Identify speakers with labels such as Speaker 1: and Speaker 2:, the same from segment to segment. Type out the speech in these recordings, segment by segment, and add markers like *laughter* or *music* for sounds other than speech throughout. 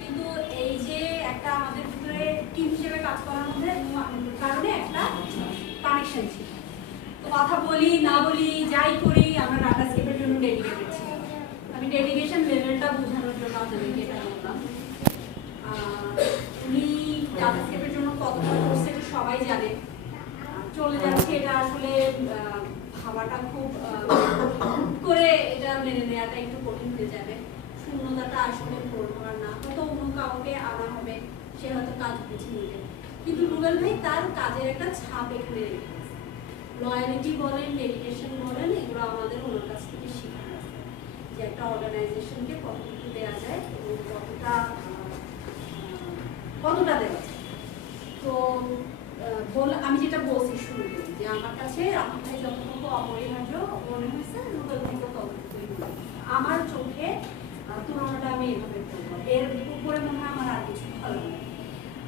Speaker 1: কিন্তু এই যে একটা আমাদের ভিতরে টিম হিসেবে কাজ করার মধ্যে কারণে একটা কানেকশন ছিল। তো কথা বলি, না বলি, যাই করি, আমরা ডাটা স্কেপের জন্য ডেডিকেটেড ছিল আমি ডেডিকেশন লেভেলটা বোঝানোর জন্য আপনাদেরকে এটা বললাম। উনি ডাটা স্কেপের জন্য কতটা করছে সবাই জানে। চলে যাচ্ছে এটা আসলে ভাবাটা খুব করে এটা মেনে নেওয়াটা একটু কঠিন হয়ে যাবে। শূন্যতাটা আসলে পূরণ না। হয়তো অন্য কাউকে আনা হবে, সে হয়তো কাজ বুঝে নেবে। কিন্তু রুবেল ভাই তার কাজের একটা ছাপ এখানে লয়ালিটি বলেন ডেডিকেশন বলেন, এগুলো আমাদের ওনার কাছ থেকে শেখার আছে। যে একটা অর্গানাইজেশনকে কতটুকু দেওয়া যায় এবং কতটা কতটা দেওয়া যায়। তো বল, আমি যেটা বলছি শুরুতে, যে আমার কাছে রাহুল ভাই যতটুকু অপরিহার্য মনে হয়েছে। আমার চোখে তুলনাটা আমি এভাবে করব। এর উপরে মনে হয় আমার আর কিছু ভালো লাগে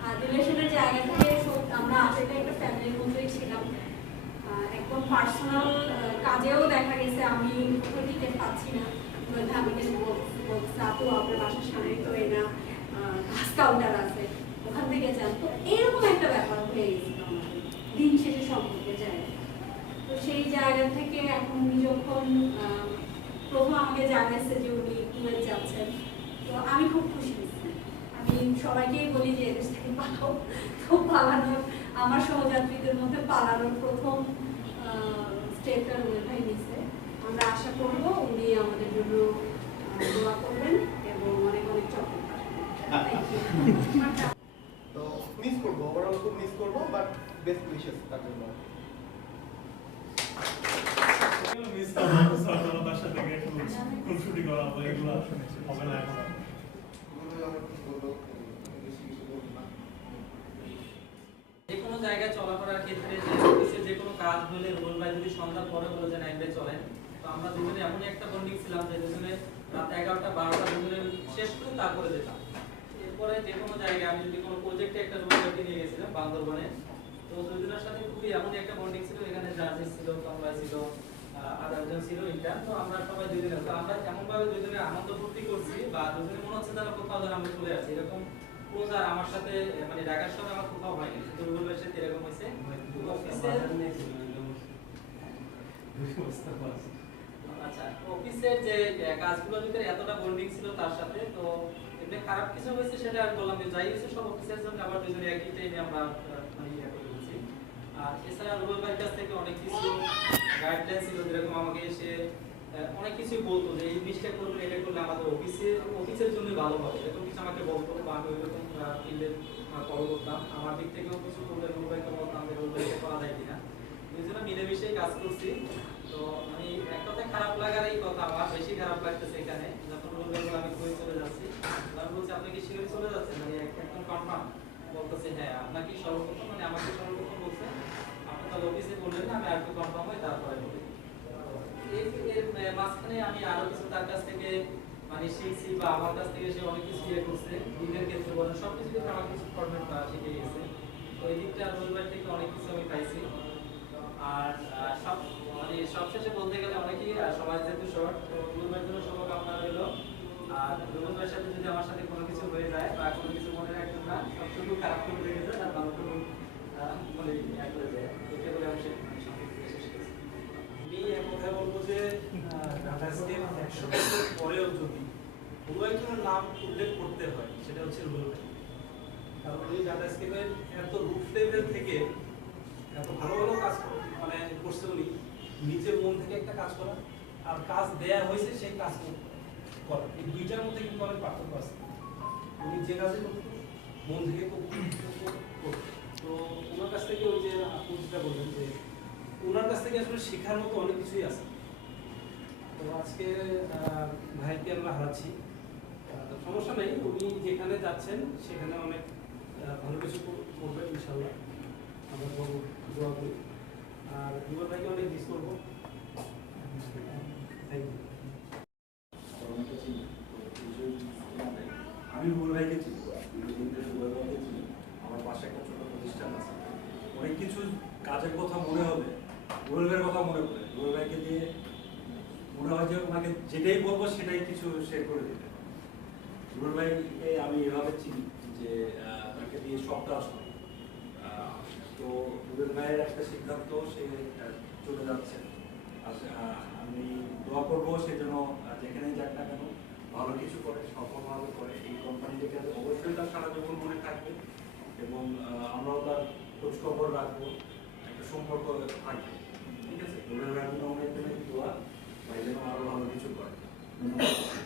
Speaker 1: আর রিলেশনের জায়গা থেকে আমরা আসলে একটা ফ্যামিলির মতোই ছিলাম। একদম পার্সোনাল কাজেও দেখা গেছে আমি দিতে পারছি না। বলতে আমাকে বলছে বলছে, আপু আপনার বাসার সামনে তো এই না কাউন্টার আছে ওখান থেকে যান। তো এরকম একটা ব্যাপার হয়ে গেছিল দিন শেষে সম্পর্কের জায়গা তো সেই জায়গা থেকে এখন উনি যখন প্রথম আমাকে জানাইছে যে উনি কুয়েত যাচ্ছেন তো আমি খুব খুশি আমি সবাইকেই বলি যে এদেশ থেকে পালাও। তো পালানোর আমার সহযাত্রীদের মধ্যে পালানোর প্রথম স্টেপটা রুবেল ভাই নিছে আমরা আশা করব উনি আমাদের জন্য দোয়া করবেন এবং অনেক অনেক চকলেট *laughs*
Speaker 2: তো মিস করব ওভারঅল খুব মিস করব বাট বেস্ট উইশেস তার জন্য
Speaker 3: মিস করব সরকার বাসা থেকে করা বা এগুলো হবে না এখন
Speaker 4: যে কোনো জায়গায় চলাফেরার ক্ষেত্রে যে অফিসে যে কোনো কাজ হলে রোল ভাই যদি সন্ধ্যার পরে বলে যে নাইন চলেন তো আমরা দুজনে এমনই একটা বন্ডিং ছিলাম যে দুজনে রাত এগারোটা, বারোটা দুজনে শেষ করে তারপরে যেতাম। এরপরে যে কোনো জায়গায় আমি যদি কোনো প্রজেক্টে একটা রোল ভাইকে নিয়ে গেছিলাম বান্দরবনে, তো দুজনের সাথে খুবই এমনই একটা বন্ডিং ছিল, এখানে জার্জিস ছিল কমলা ছিল আহ, ছিল ইন্টার্ন তো আমরা সবাই দুজনে তো আমরা এমন ভাবে দুজনে আনন্দ ফুর্তি করছি বা দুজনে মনে হচ্ছে যেন কোথাও যেন আমরা চলে আসছি। এরকম ক্লোজ আর আমার সাথে মানে ঢাকার সাথে আমার কোথাও হয়নি কিন্তু রুবেল ভাইয়ের সাথে এরকম হয়েছে। আচ্ছা অফিসের যে কাজগুলোর ভিতরে এতটা বন্ডিং ছিল তার সাথে তো এমনি খারাপ কিছু হয়েছে সেটা আমি বললাম যে যাই হয়েছে সব অফিসের জন্য আবার দুজনে একই টাইমে আমরা মানে ইয়ে করে আর এছাড়া রুবেল ভাইয়ের কাছ থেকে অনেক কিছু গাইডলাইন ছিল যেরকম আমাকে এসে অনেক কিছুই বলতো যে এই জিনিসটা করলে এটা করলে আমাদের অফিসে অফিসের জন্য ভালো হবে। এরকম কিছু আমাকে বলতো বা আমি ওইরকম ফিল্ডে ফলো করতাম। আমার দিক থেকেও কিছু করলে রুবেল বলতাম যে ভাইকে করা যায় কিনা। দুজনে মিলেমিশেই কাজ করছি। তো মানে এক কথায় খারাপ লাগার এই কথা, আমার বেশি খারাপ লাগতেছে এখানে। যখন ভাই আমি কই চলে যাচ্ছি। আমি বলছি, আপনি কি শিলিগুড়ি চলে যাচ্ছেন? মানে এক- একদম কনফার্ম বলতেছে হ্যাঁ আপনাকে সর্বপ্রথম? মানে আমাকে সর্বপ্রথম বলছে, আপনি তাহলে অফিসে বললেন আমি আরেকটু কনফার্ম হই, তারপরে মাঝখানে আমি আরও কিছু তার কাছ থেকে মানে শিখছি বা আমার কাছ থেকে সে অনেক কিছু ইয়ে করছে দিনের ক্ষেত্রে বলেন সব কিছু ক্ষেত্রে আমার কিছু ফরম্যাট শিখে গেছে। তো এই দিকটা রবিবার থেকে অনেক কিছু আমি পাইছি। আর সব মানে সবশেষে বলতে গেলে অনেকেই সমাজ যেহেতু শর্ট, তো রবিবার জন্য শুভকামনা রইল। আর রবিবার সাথে যদি আমার সাথে কোনো কিছু হয়ে যায় বা কোনো কিছু মনে রাখবেন না
Speaker 3: হচ্ছে এত ভালো ভালো কাজ মানে থেকে একটা কাজ করা, আর কাজ দেয়া হয়েছে সেই কাজ করা। দুইটার মধ্যে কিন্তু অনেক পার্থক্য আছে। উনি যে থেকে। তো ওনার কাছ থেকে ওই যে আপনি যেটা বললেন যে ওনার কাছ থেকে আসলে শেখার মতো অনেক কিছুই আছে। তো আজকে ভাইকে আমরা হারাচ্ছি। সমস্যা নেই, উনি যেখানে যাচ্ছেন সেখানে অনেক ভালো কিছু কর- করবেন ইনশাল্লাহ আমরা দোয়া- করি। আর দুবার ভাইকে অনেক মিস করব। থ্যাংক ইউ
Speaker 5: আমি রুবেল ভাইকে চিনি চিনি। আমার পাশে একটা ছোট প্রতিষ্ঠান আছে। অনেক কিছু কাজের কথা মনে হবে রুবেল ভাইয়ের কথা মনে
Speaker 6: মনে করে ভাইকে দিয়ে মনে হয় যে ওনাকে যেটাই বলব সেটাই কিছু শেয়ার করে পারে রুবেল ভাইকে আমি এভাবে চিনি যে তাকে দিয়ে সব কাজ করি। তো রুবেল ভাইয়ের একটা সিদ্ধান্ত সে চলে যাচ্ছে। আমি দোয়া করব সে যেন আহ, যেখানেই যাক না কেন ভালো কিছু করে সফলভাবে করে। এই কোম্পানিটাকে অবশ্যই তার সারা জীবন মনে থাকবে এবং আমরাও তার খোঁজ খবর রাখব একটা সম্পর্ক থাকবে। ঠিক আছে? রুবেল ভাইয়ের জন্য অনেক দোয়া ভাই যেন আরও ভালো কিছু করে। ধন্যবাদ।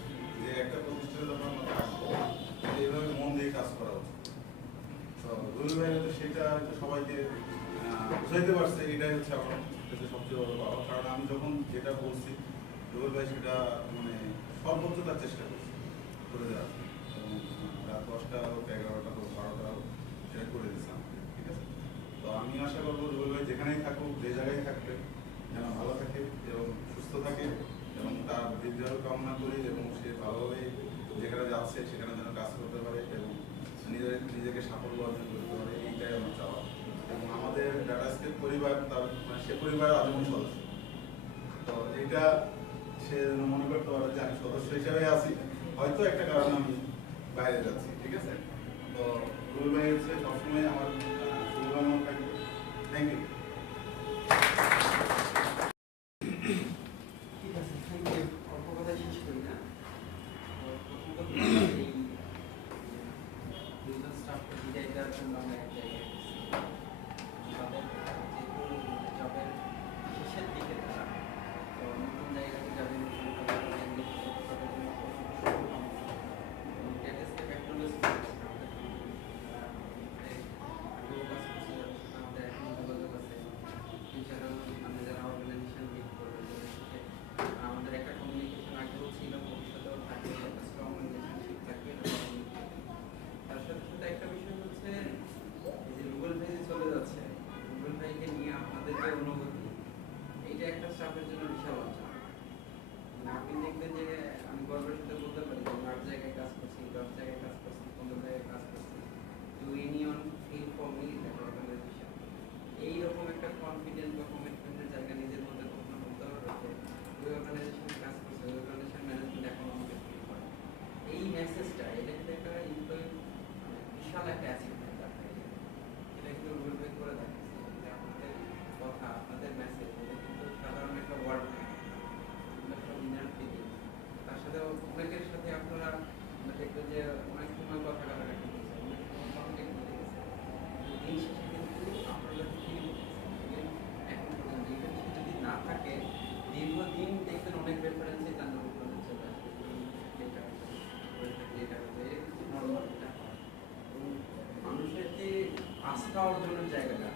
Speaker 7: হয়তো সবাইকে বুঝাইতে পারছে, এটাই হচ্ছে আমার কাছে সবচেয়ে বড় পাওয়া কারণ আমি যখন যেটা বলছি, রুবেল ভাই সেটা মানে সর্বোচ্চ তার চেষ্টা করছে করে দেওয়ার। রাত দশটা হোক, এগারোটা হোক, বারোটা হোক, সেটা করে দিয়েছে আমাকে, ঠিক আছে? তো আমি আশা করব রুবেল ভাই যেখানেই থাকুক, যে জায়গায় থাকবে, যেন ভালো থাকে এবং সুস্থ থাকে এবং তার দীর্ঘায়ু কামনা করি এবং সে ভালোভাবে যেখানে যাচ্ছে, সেখানে যেন কাজ করতে পারে এবং নিজের, নিজেকে সাফল্য অর্জন করতে পারে, এইটাই আমার চাওয়া। এবং আমাদের ডাটা স্কেপ পরিবার তার মানে সে পরিবারের আজীবন সদস্য। তো এটা সে মনে করতে পারে যে আমি সদস্য হিসেবে আছি, হয়তো একটা কারণে আমি বাইরে যাচ্ছি, ঠিক আছে? তো রুল ভাই হচ্ছে সবসময় আমার
Speaker 4: আস্থা অর্জনের জায়গাটা।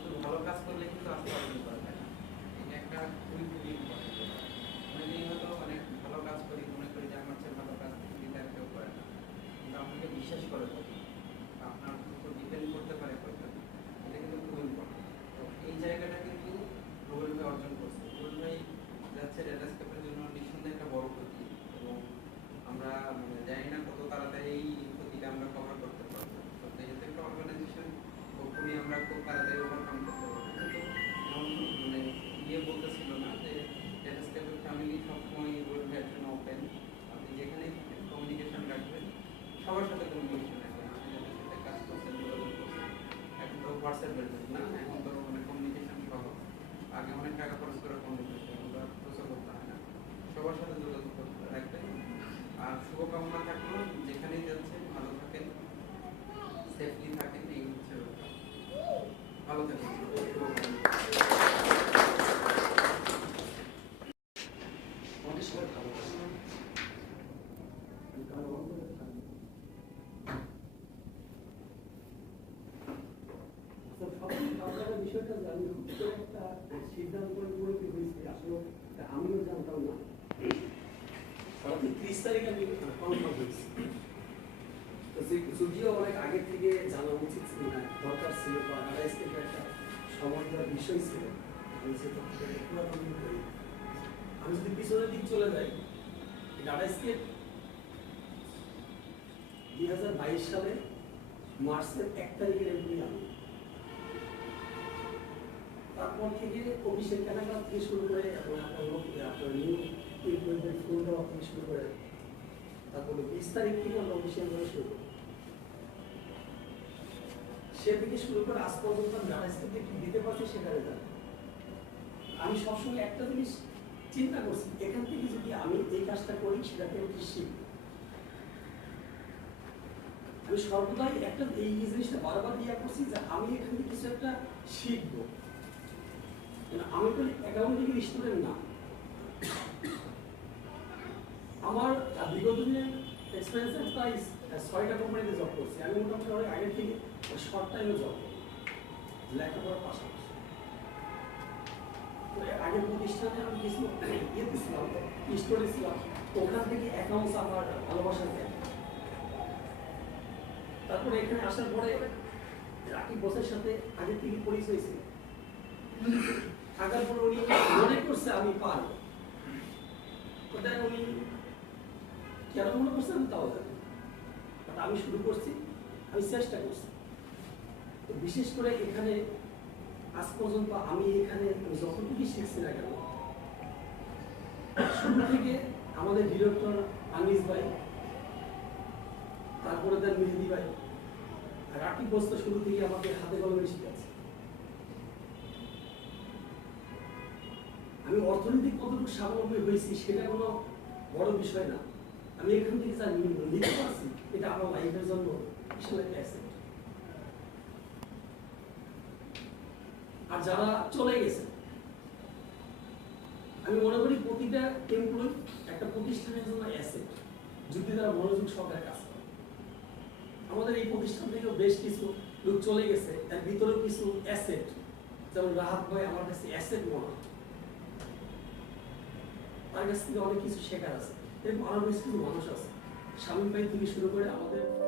Speaker 4: শুধু ভালো কাজ করলে কিন্তু আস্থা অর্জন করা যায় না। এটা একটা খুবই খুবই ইম্পর্টেন্ট অনেকেই হয়তো অনেক ভালো কাজ করি, মনে করি যে আমার চেয়ে ভালো কাজ কিন্তু কেউ করে না। কিন্তু আপনাকে বিশ্বাস করে শুভকামনা থাকল। যেখানেই যাচ্ছেন ভালো থাকেন। সেফলি থাকেন এই হচ্ছে ভালো থাকেন।
Speaker 8: বিষয়টা জানি একটা সিদ্ধান্ত পরিণত হয়েছে। আসলে আমিও জানতাম না। সাথে ত্রিশ তারিখ আমি কনফার্ম হয়েছি থেকে সালে মার্চের এক তারিখের তারপর থেকে অফিসের কেনাকাটা থেকে শুরু করে এবং আপনার আপনার নিউ ইমপ্লয়মেন্ট ফোন দেওয়া থেকে শুরু করে তারপরে বিশ তারিখ থেকে আমরা অফিসে আমরা শুরু করি। সে থেকে শুরু করে আজ পর্যন্ত আমি কি দিতে পারছি সেখানে যাই আমি সবসময় একটা জিনিস চিন্তা করছি, এখান থেকে যদি আমি এই কাজটা করি সেটাকে আমি কি আমি সর্বদাই একটা এই জিনিসটা বারবার ইয়া করছি যে আমি এখান থেকে কিছু একটা শিখব। আমি তো অ্যাকাউন্টিং স্টুডেন্ট না। আমার বিগত দিনের এক্সপেরিয়েন্স প্রায় ছয়টা কোম্পানিতে জব করছি। আমি মোটামুটি অনেক আগে থেকে শর্ট টাইমে জব করি। লেখাপড়ার পাশাপাশি। আগের প্রতিষ্ঠানে আমি কিছু ইয়েতে ছিলাম স্টোরে ছিলাম। ওখান থেকে অ্যাকাউন্টস আমার ভালোবাসা দেয়। তারপরে এখানে আসার পরে রাকিব বসের সাথে আগে থেকে পরিচয় ছিল থাকার পর উনি মনে করছে আমি পারব। ওটা উনি কেন মনে করছে আমি তাও জানি বাট আমি শুরু করছি, আমি চেষ্টা করছি। তো বিশেষ করে এখানে আজ পর্যন্ত আমি এখানে যতটুকু শিখছি না কেন, শুরু থেকে আমাদের ডিরেক্টর আনিস ভাই, তারপরে তার মেহেদি ভাই, আর রাকিব বস্তা শুরু থেকে আমাকে হাতে কলমে শিখাচ্ছে। আমি অর্থনৈতিক কতটুকু স্বাবলম্বী হয়েছি সেটা কোনো বড় বিষয় না। আমি এখান থেকে যা নিতে পারছি এটা আমার লাইফের জন্য একটা। আর যারা চলে গেছে, আমি মনে করি প্রতিটা এমপ্লয় একটা প্রতিষ্ঠানের জন্য অ্যাসেট যদি তারা মনোযোগ সহকারে কাজ করে আমাদের এই প্রতিষ্ঠান থেকেও বেশ কিছু লোক চলে গেছে, তার ভিতরেও কিছু অ্যাসেট যেমন রাহাত ভাই আমার কাছে অ্যাসেট মনে। তার কাছ থেকে অনেক কিছু শেখার আছে আরও বেশ মানুষ আছে। স্বামী ভাই থেকে শুরু করে আমাদের